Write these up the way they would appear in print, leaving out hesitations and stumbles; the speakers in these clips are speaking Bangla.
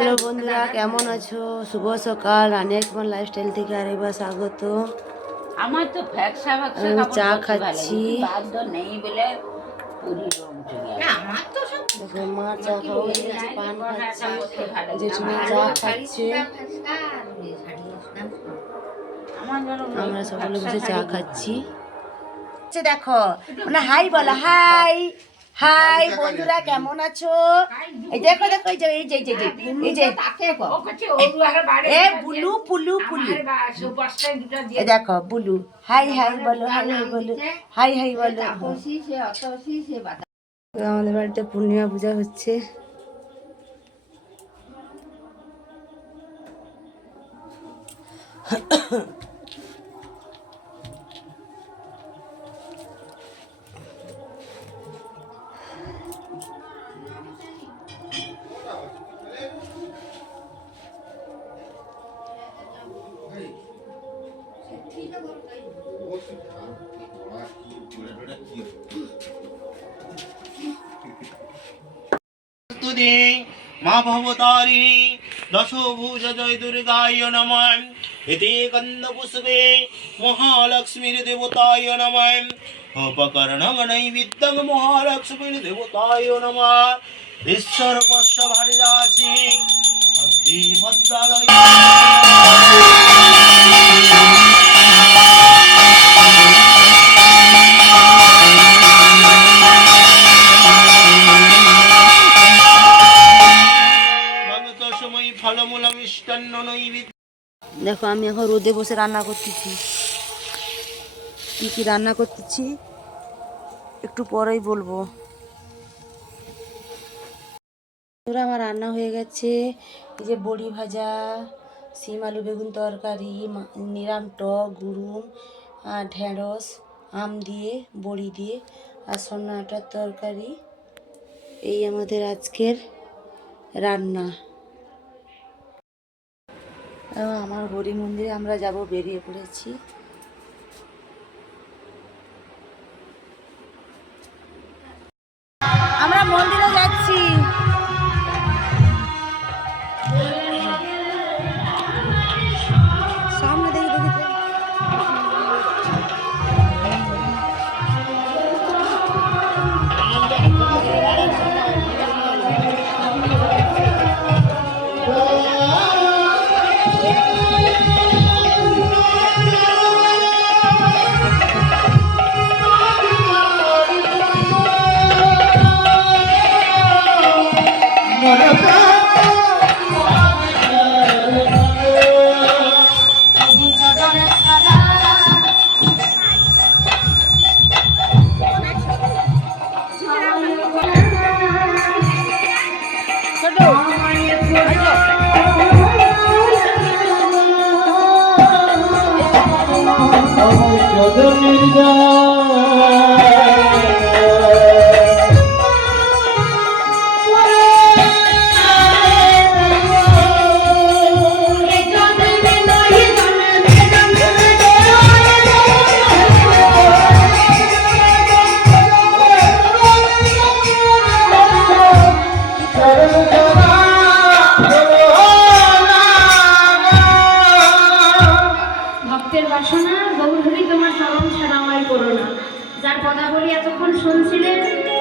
হ্যালো বন্ধুরা, কেমন আছো? শুভ সকাল। রানিয়া কুমার লাইফস্টাইল থেকে আরেকবার স্বাগত। আমার তো ফ্যাকসা চা খাচ্ছি। নেই বলে দেখো মা চা খাওয়া গেছে, পান খাচ্ছে, জেঠিমা চা খাচ্ছে, আমরা সকলে বসে চা খাচ্ছি। দেখো মানে হাই বলো, হাই হাই বন্ধুরা, কেমন আছো? এই দেখো দেখো, এই যে এই যে এই যে এই যে এ বুলু পুলু পুলু, এই দেখো বুলু, হাই হাই বলো, হাই হাই বলো, হাই হাই বলো। আমাদের বাড়িতে পূর্ণিমা পূজা হচ্ছে। মা ভবতারিণী দশভুজ জয় দুর্গায় নমঃ। এতে গন্ধপুষ্পে মহালক্ষ্মীর দেবতায় নমঃ। উপকরণং নৈবেদ্যং মহালক্ষ্মীর দেবতায় নমঃ। ঈশ্বর পশ্য ভারিদাসী অদ্রি ভদ্রালয়। দেখো আমি এখন রোদে বসে রান্না করতেছি। কি কি রান্না করতেছি একটু পরেই বলবো। আমার রান্না হয়ে গেছে। এই যে বড়ি ভাজা, শিম আলু বেগুন তরকারি, নিরাম টক, গুড়ুম, ঢেঁড়স, আম দিয়ে, বড়ি দিয়ে, আর সন্না আটার তরকারি। এই আমাদের আজকের রান্না। আমার হরি মন্দিরে আমরা যাব, বেরিয়ে পড়েছি। আমরা মন্দিরে যাচ্ছি। সামনে দেখি দেখি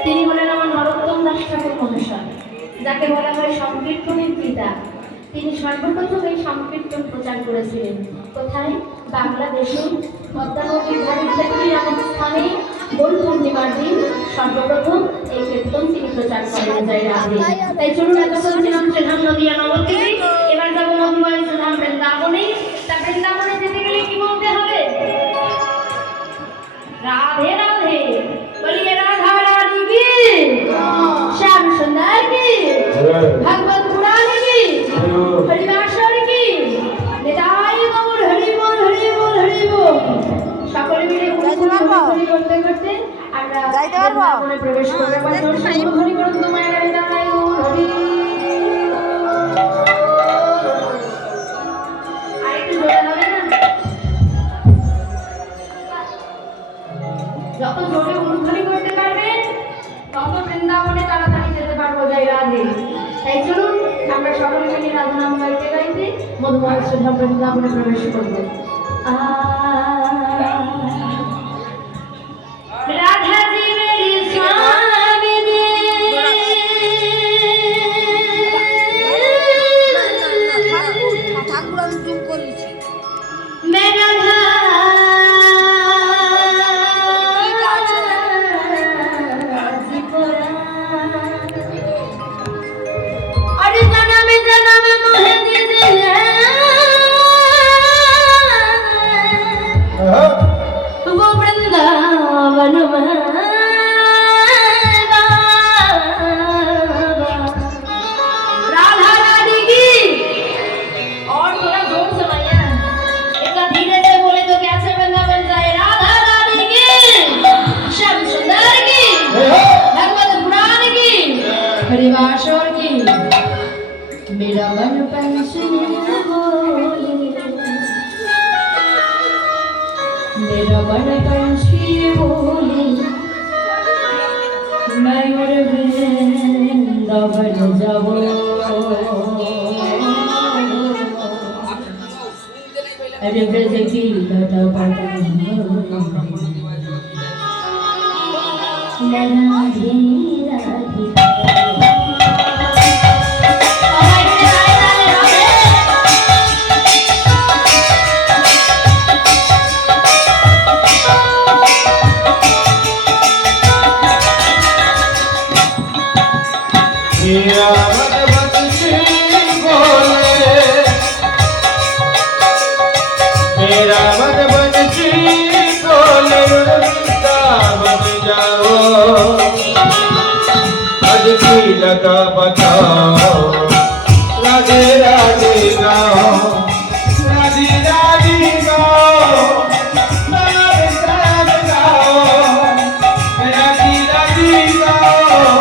তিনি হলেন আমার নরোত্তম দাস ঠাকুর মহাশয়, যাকে বলা হয় সংকীর্তনের পিতা। তিনি সর্বপ্রথম এই সংকীর্তন প্রচার করেছিলেন কোথায়? বাংলাদেশে পদ্মা নদীর ধারে নামক স্থানে দোল পূর্ণিমার দিন সর্বপ্রথম এই কীর্তন তিনি প্রচার করেন। তাই চলুন, এতক্ষণ ছিলাম শ্রীধাম নদিয়া নবদ্বীপে, এবার যাবো মধুময় শ্রীধাম বৃন্দাবনে। তা বৃন্দাবনে যেতে গেলে কি বলতে হবে? রাধে রাধে বলিয়ে, রাধা রানী কি, শ্যাম সুন্দর কি, ভাগবত পুরাণ কি, হরিবাসর কি, নিতাই গৌর হরি বল হরি বল হরি বল। সকলে মিলে হরি করতে করতে আমরা বৃন্দাবনে প্রবেশ করবো। হরি বল তোমায় নিতাই গৌর হরি। আরেকটু জোরে হবে না? যত জোরে অনুধ্বনি করতে পারবেন তত বৃন্দাবনে তাড়াতাড়ি যেতে পারবো। জয় রাধে। তাই চলুন আমরা সকলে মিলে রাধা নাম গাইতে গাইতে মধুমহেশ্বর ধাম বৃন্দাবনে প্রবেশ করব। রাধা জি মেরি স্বামী রে ঠাকুর আমি জুম করেছি মেরা अरे जन्म जन्म मोहे दिले वो वृंदावन में राधा रानी की और थोड़ा जोर से भैया इतना धीरे से बोले तो कैसे वृंदावन जाए। राधा रानी की श्याम सुंदर की भगवत पुराण की हरिवासर की मेरा मन पंछी बोले मेरा मन पंछी बोले मैं और वृंदावन जाबो। अरे ब्रज की लता राधे राधे मेरा मन बंसी बोले मेरा मन बंसी बोले वृंदावन जाओ आज की लता बचाओ राधे राधे गाओ राधे राधे गाओ राधे राधे गाओ राधे राधे गाओ राधे राधे गाओ।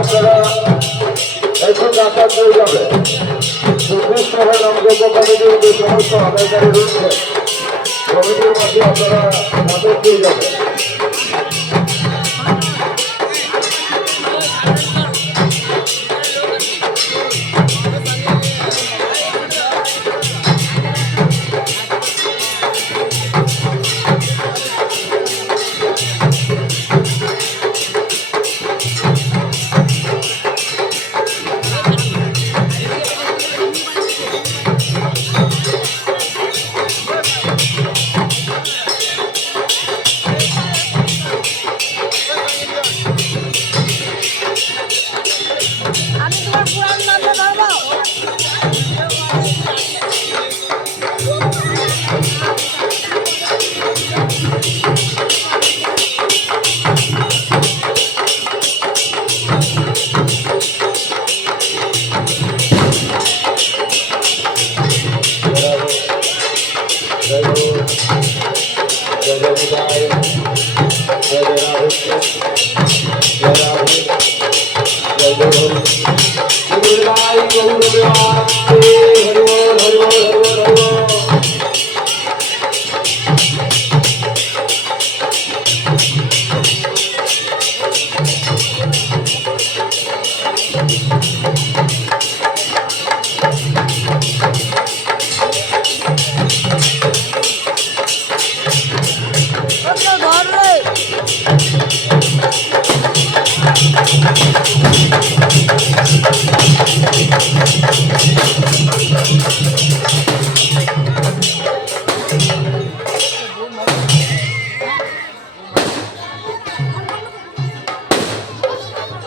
আপনারা এখন আকাশ হয়ে যাবে সুদৃষ্ট হয়ে রামগোপ কমিটির যে সমস্ত আদায়কারী রয়েছে কমিটির মধ্যে আপনারা নাটক দিয়ে যাবে।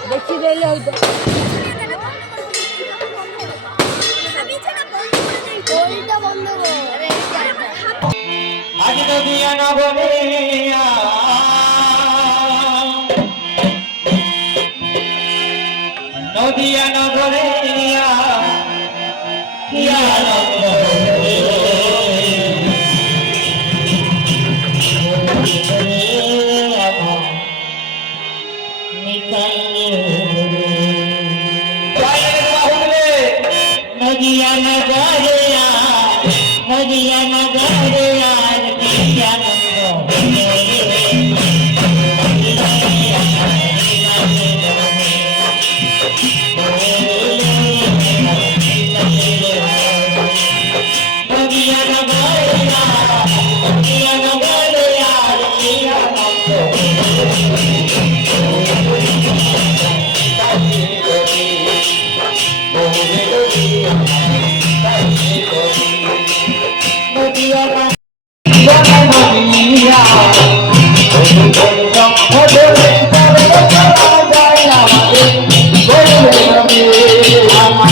দেখি রইলে হইতো আজ নদিয়া নগরে নদিয়া নগরে কি আনন্দ নদিয়া নগরে নদিয়া নগরে আর কি আনন্দ নদিয়া নগরে নদিয়া নগরে আর কি আনন্দ আমার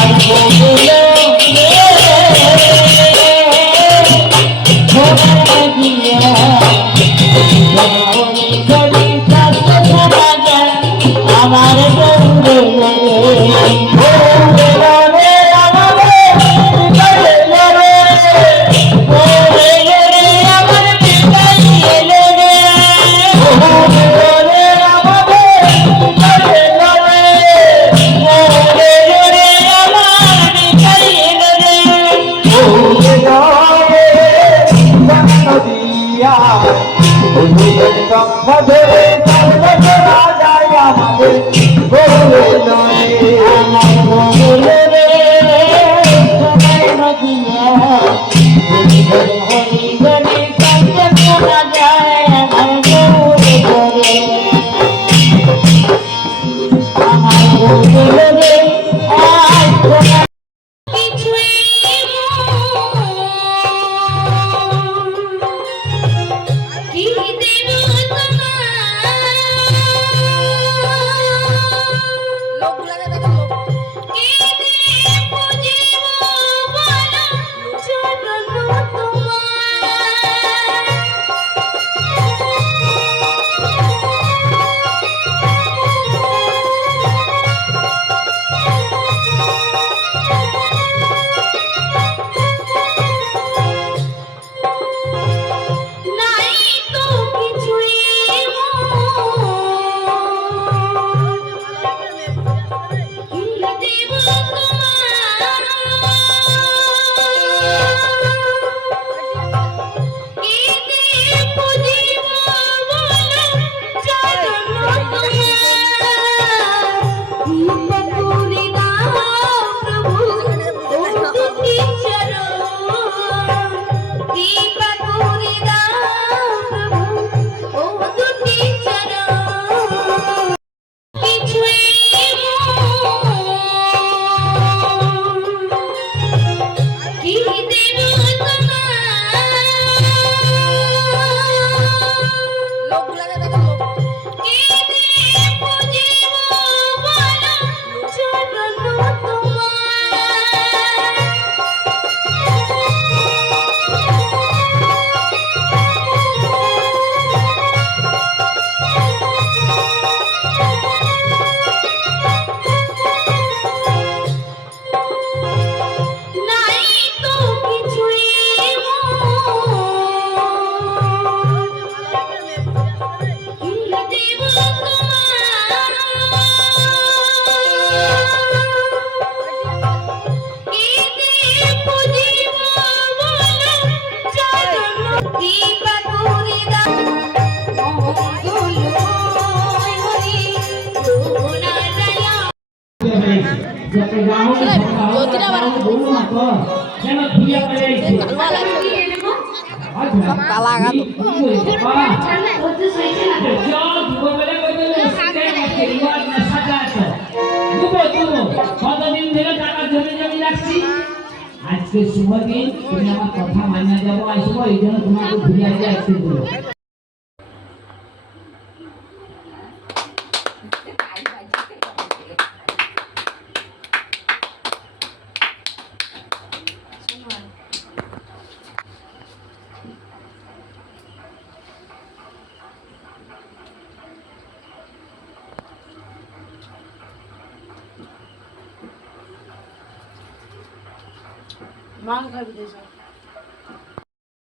আজকে শুভ দিন, তুমি আমার কথা মানিয়ে যাবো আসবো, এই জন্য তোমাকে ঘুরে আসবে আজকে বলো।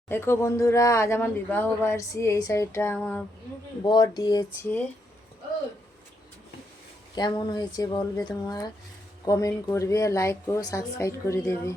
দেখো বন্ধুরা, আজ আমার বিবাহ বার্ষিকী। এই শাড়িটা আমার বর দিয়েছে। কেমন হয়েছে বলবে তোমরা, কমেন্ট করবে, লাইক করো, সাবস্ক্রাইব করে দেবে।